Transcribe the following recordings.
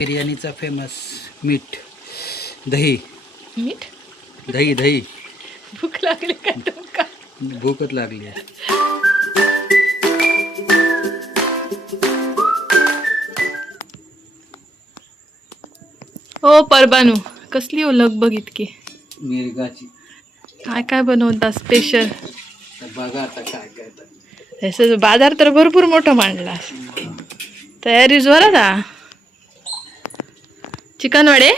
बिर्याणीचा famous मीठ, दही. मीठ दही दही. भूक लागली का तुमका? भूकच लागली आहे. हो परबानू, कसली हो लगबग इतकी? मिरगाची. काय काय बनवता स्पेशल? तर बघा आता काय काय तर. तसं बाजार तर भरपूर मोठा मांडला. तयारी जोरात हा. चिकन वडे,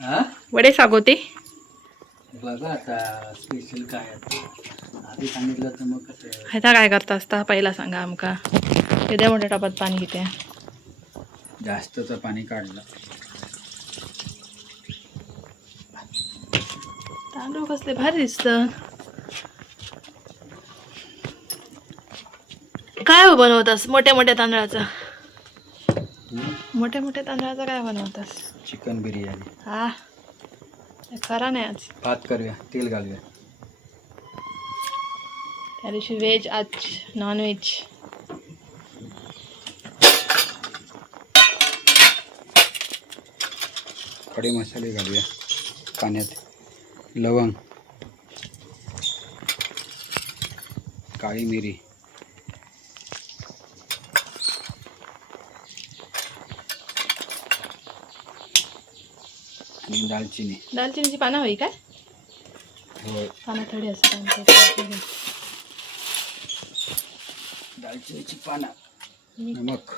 हा वडे सागोते. बघा आता स्पेशल काय आहे. आधी सांगितलं तर मग कसं. आता काय करता असता पहिला सांगा आमका. किती मोठ्या टपात पाणी घेते? जास्तचं पाणी काढलं. तांदूळ कसले भारी दिसतं. काय हो बनवतास मोठ्या मोठ्या तांदळाचा? मोठ्या मोठ्या तांदळाचा काय बनवतास? चिकन बिर्याणी. हा खरा नाही आज. भात करूया, तेल घालूया. त्या दिवशी व्हेज, आज नॉन व्हेज. खडे मसाले घालूया पाण्यात. लवंग, काळी मिरी, आणि दालचिनी. दालचिनीची पानं होई काय? होय, पानं थोडी असतात. दालचिनीची पानं. नमक.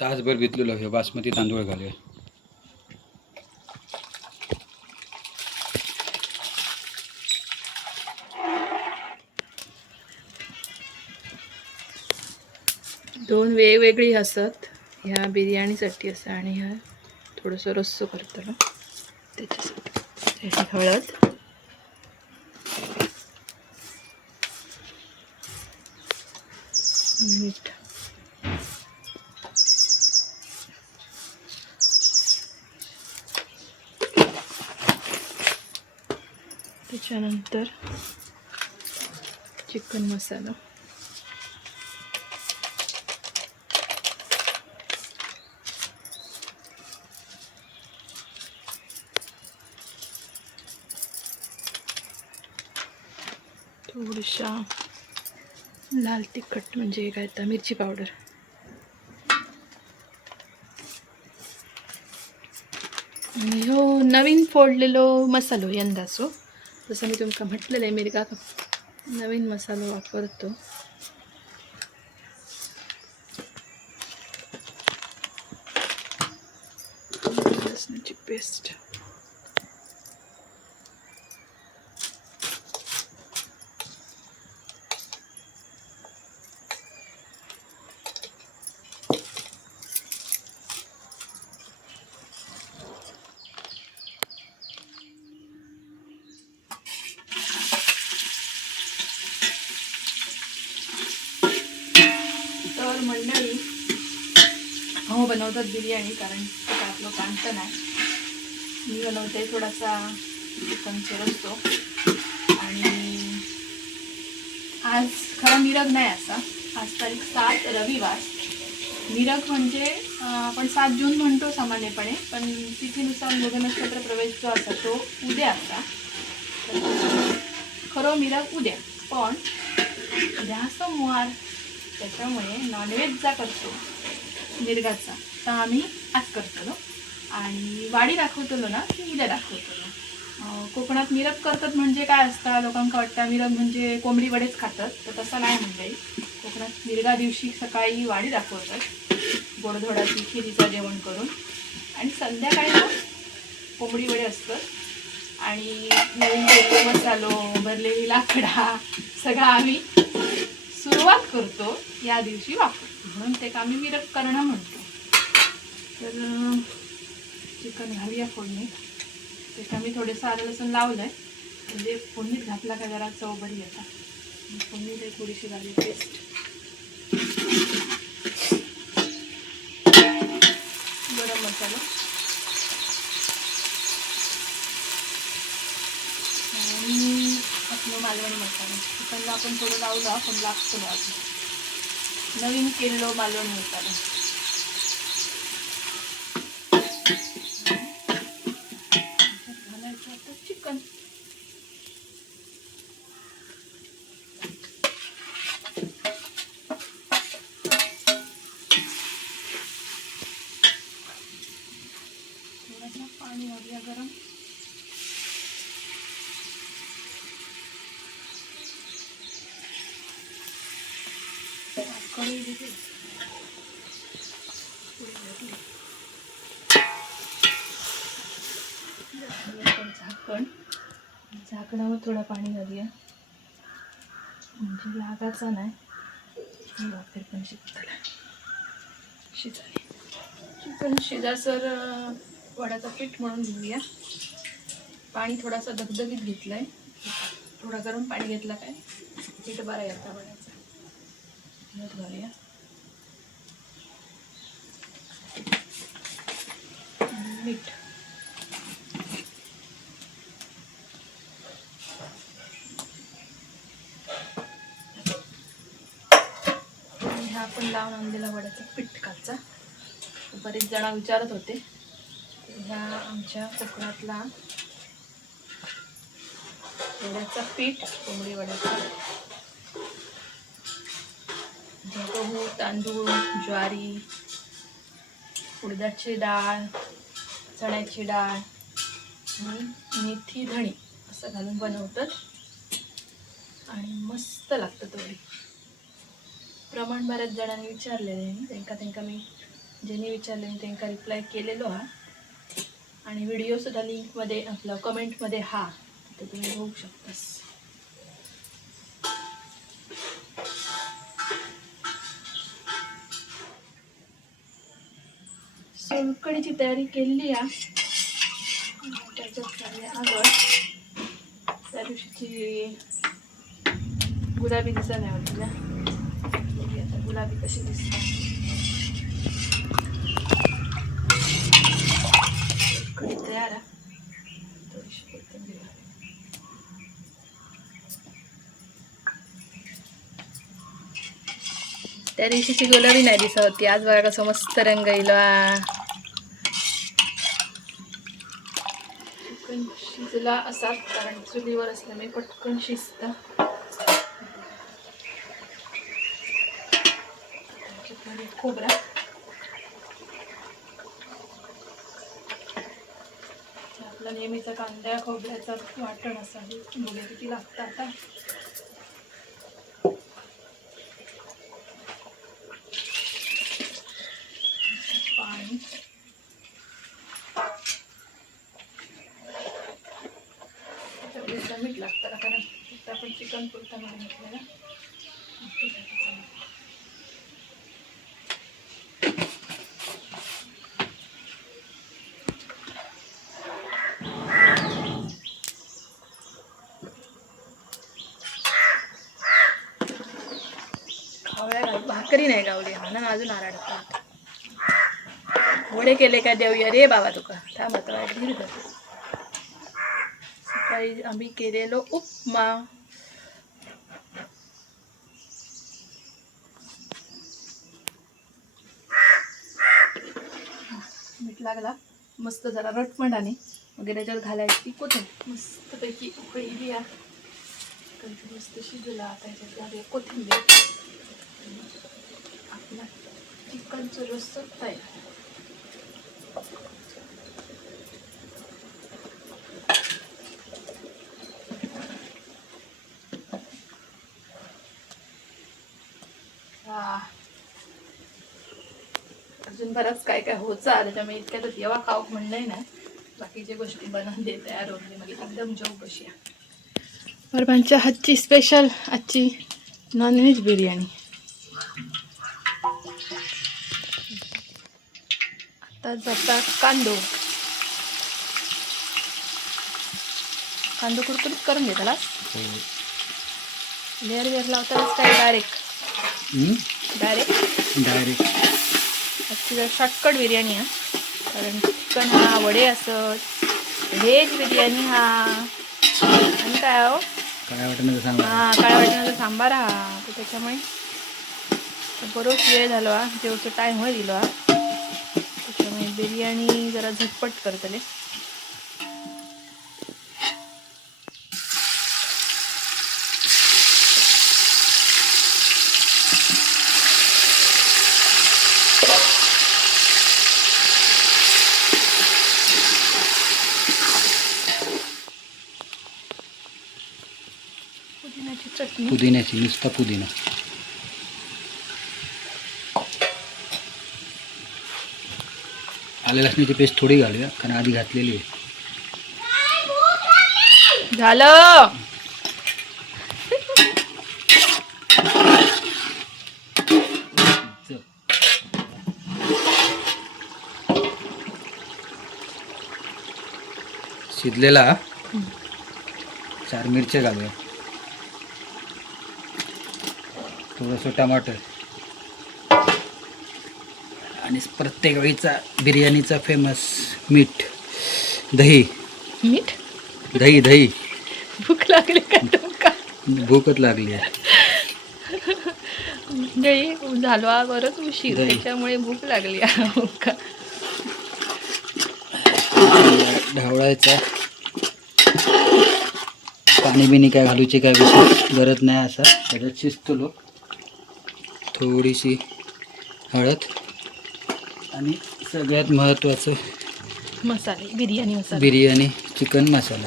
तासभर भिजलेलो हे बासमती तांदूळ घालूया. दोन वेगवेगळी असत ह्या बिर्याणीसाठी असं, आणि ह्या थोडंसं रस्सो करतलो त्याच्यासाठी. त्याची हळद, मीठ, त्याच्यानंतर चिकन मसाला, थोडीशा लाल तिखट म्हणजे काय तर मिरची पावडर, आणि हो नवीन फोडलेलो मसालो यंदाचो. जसं मी तुमका म्हटलेलं आहे मिरगा नवीन मसालो वापरतो. लसणाची पेस्ट, तर मंडळी हो बनवतात बिर्याणी, कारण आपलं कांत नाही. मी बनवते थोडासा चिकनचा रस्सो. आणि आज खरा मिरग नाही असा. आज तारीख 7 रविवार. मिरग म्हणजे आपण 7 जून म्हणतो सामान्यपणे, पण तिथीनुसार मृग नक्षत्र प्रवेश जो असा तो उद्या असा. खरं मिरग उद्या, पण उद्या सोमवार, त्याच्यामुळे नॉनव्हेजचा करतो मिरगाचा तर आम्ही आज करतो. आणि वाडी दाखवतलो ना की उद्या दाखवतलो. कोकणात मिरग करतात म्हणजे काय असतं, लोकांना वाटतं मिरग म्हणजे कोंबडी वडेच खातात, तर तसं नाही. म्हणजे कोकणात मिरगा दिवशी सकाळी वाडी दाखवतात गोडधोडाची खिरीचं जेवण करून, आणि संध्याकाळी मग कोंबडी वडे असतात. आणि नवीन तेल मसालो भरलेली लाकडा सगळा आम्ही सुरुवात करतो या दिवशी वापरतो, म्हणून ते आम्ही मिरग करणं म्हणतो. तर चिकन घालूया फोडणी. त्याच्या मी थोडंसं आलं लसूण लावलं आहे, म्हणजे फोडणीत घातला का जरा चव बरी येतात. फोडणीत थोडीशी घाली पेस्ट, गरम मसाला आणि आपलं मालवणी मसाला. चिकनला आपण थोडं लावलं पण लागतो. नवीन केलेलो मालवणी मसाला. थोडंसं पाणी घालूया गरम. कढई घेते. झाकण, झाकणावर थोडं पाणी घालूया म्हणजे लागायचा नाही. भाकर पण शिजताला शिजाले. चिकन शिजासर वड्याचं पीठ म्हणून घेऊया. पाणी थोडासा धगधगीत घेतलंय. थोडा गरम पाणी घेतला काय पीठ बरा येतं वड्याचं. ह्यात घालूया मीठ. आणि हा आपण लावून आणलेला वड्याचा पीठ खालचा. बरेच जण विचारत होते. ह्या आमच्या कोकणातला वड्याचा पीठ, कोंबडी वड्याचा. गहू, तांदूळ, ज्वारी, उडदाची डाळ, चण्याची डाळ आणि मेथी, धणी असं घालून बनवतात आणि मस्त लागतं तो. प्रमाण बऱ्याच जणांनी विचारलेलं आहे. त्यांका मी ज्यांनी विचारले त्यांना रिप्लाय केलेलो हा. आणि व्हिडिओसुद्धा लिंकमध्ये आपलं कमेंटमध्ये हा, तर तुम्ही बघू शकतास. सोलकडीची तयारी केलेली आहे. त्याच्यात आगळ त्या दिवशीची गुलाबी दिसा नाही होतीला. आता गुलाबी कशी दिसते. कढी तयार आहे. थोडीशी कोथिंबीर घालूया. त्या दिवशीची गुलाबी नाही दिसत होती. आज बघा कसं मस्त रंग येईल. चिकन शिजला असा कारण चुलीवर असल्यामुळे पटकन शिजतं. खोबरा, आपला नेहमीचा कांद्या खोबऱ्याचा वाटण असावी. बघूया किती लागतं आता. पाणी, मीठ लागतं कारण आपण चिकन पुरता म्हणून घेतलेला. भाकरी नाही गावली म्हणून अजून आराडतात. वडे केले काय देऊया रे बाबा तुका. थांब आता दीर्घ. सकाळी आम्ही केलेलो उपमा. मीठ लागला मस्त जरा रटमंडाने वगैरे त्याच्यावर घालायची कोथिंबीर. मस्तपैकी उकळी द्या. मस्त शिजला. आता याच्यात घालूया कोथिंबीर. आपला चिकनचं रस्सा तयार. अजून बरंच काय काय होतं. त्याच्यामुळे इतक्यातच येवा खाऊ म्हणलंय ना. बाकीच्या गोष्टी बनवून दे तयार होते मग एकदम जेव कशी आहे. परबांच्या हातची स्पेशल आजची नॉनव्हेज बिर्याणी. आता जाता कांदो कुरकुरीत करून घेताला. लेअर वेअर लावताच काय डायरेक्ट आजची शॉर्टकट बिर्याणी आहे. कारण चिकन हा, वडे असत, व्हेज बिर्याणी हा, आणि काय हो काळ्या वाटण्याचा सांबार हा. तर त्याच्यामुळे बरोच वेळ झालो हा. जेवढं टाईम होय दिलो हा. त्याच्यामुळे बिर्याणी जरा झटपट करतले. चटणी पुदिन्याची, नुसता पुदिना. आले लसणाची पेस्ट थोडी घालूया कारण आधी घातलेली आहे. झालं. शिजलेला 4 मिरच्या घालूया, थोडंसं टमाटर आणि प्रत्येक वेळीचा बिर्याणीचा फेमस मीठ, दही. मीठ दही दही भूक लागली का तुमका? भूकच लागली आहे. दही झालो बरंच उशीर, दही. त्याच्यामुळे भूक लागली का? ढवळायचा. पाणी बिणी काय घालूची काय विशेष गरज नाही. असा त्याच्यात शिजतो लोक. थोडीशी हळद आणि सगळ्यात महत्त्वाचं मसाले, बिर्याणी मसाला. बिर्याणी चिकन मसाला.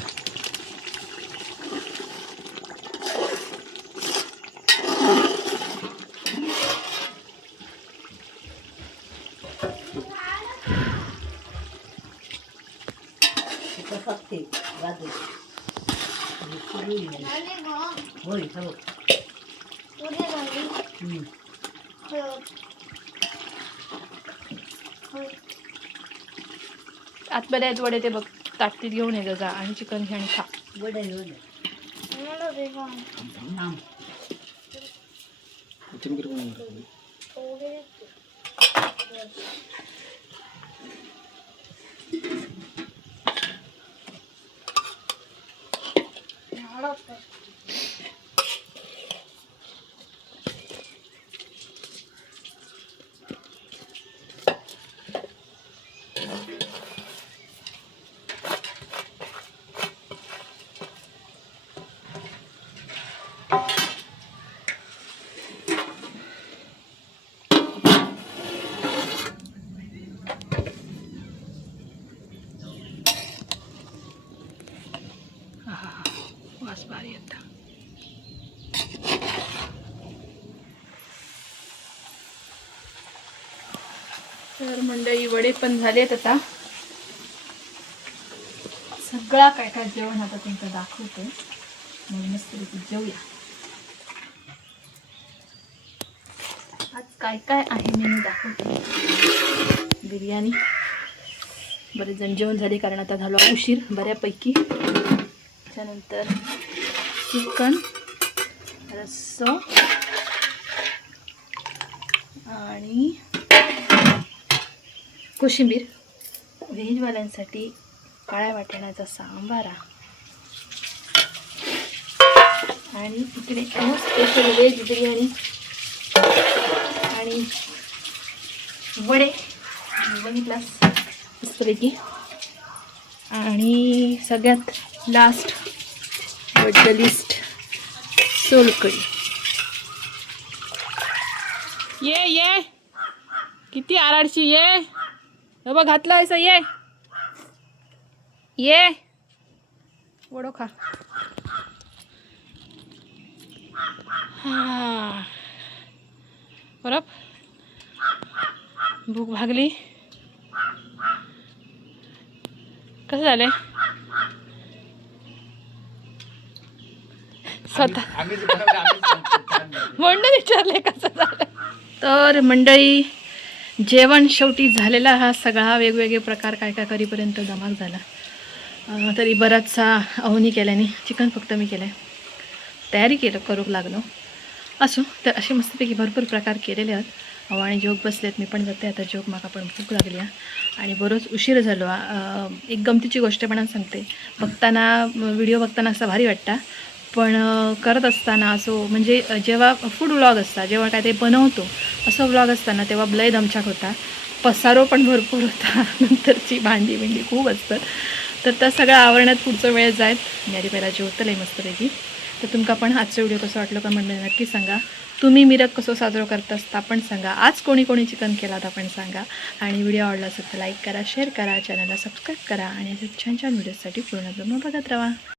आतमध्ये आहेत वडे, ते बघ ताटलीत घेऊन ये जा आणि चिकन घे आणि खा. वास भारी येता. तर मंडळी वडे पण झालेत. आता सगळा काय काय जेवण आता तुमचं दाखवते, मग मस्त जेवूया. आज काय काय आहे मेनू दाखवते. बिर्याणी, बरेच जण जेवण झाले कारण आता झालो उशीर बऱ्यापैकी. त्यानंतर चिकन, रस्सा आणि कोशिंबीर. व्हेजवाल्यांसाठी काळ्या वाटाण्याचा सांबारा आणि इकडे स्पेशल व्हेज बिर्याणी आणि वडे बघितलास मस्तपैकी. आणि सगळ्यात last but the list solkadhi. ये किती आराडशी, ये बघ घातला असं, ये वडो खा. हा बरोबर, भूक भागली. कसं झालंय स्वतः म्हणून विचारले कसं झालं. तर मंडळी जेवण शेवटी झालेला. हा सगळा वेगवेगळे प्रकार काय काय करीपर्यंत धमाक झाला. तरी बराचसा अवनी केल्याने, चिकन फक्त मी केलं आहे, तयारी करू लागलो. असो, तर असे मस्तपैकी भरपूर प्रकार केलेले आहेत. आणि जोग बसलेत, मी पण जाते आता जोग. माका पण भूक लागली आहे आणि बरोच उशीर झालो. एक गमतीची गोष्ट पण सांगते. व्हिडिओ बघताना असं भारी वाटतं, पण करत असताना असो, म्हणजे जेव्हा फूड व्लॉग असता, जेव्हा काय ते बनवतो असं व्लॉग असताना, तेव्हा लय दमछाक होता. पसारो पण भरपूर होता, नंतरची भांडी बिंडी खूप असतात. तर त्या सगळ्या आवरण्यात पुढचं वेळ जायत. मी आधी पहिला जेवतलं आहे मस्तपैकी. तर तुमका पण आजचं व्हिडिओ कसं वाटलं कमेंटमध्ये नक्की सांगा. तुम्ही मिरक कसं साजरं करत असता पण सांगा. आज कोणी कोणी चिकन केला होता पण सांगा. आणि व्हिडिओ आवडला असेल तर लाईक करा, शेअर करा, चॅनलला सबस्क्राईब करा आणि असे छान छान व्हिडिओसाठी पूर्ण बघत राहा.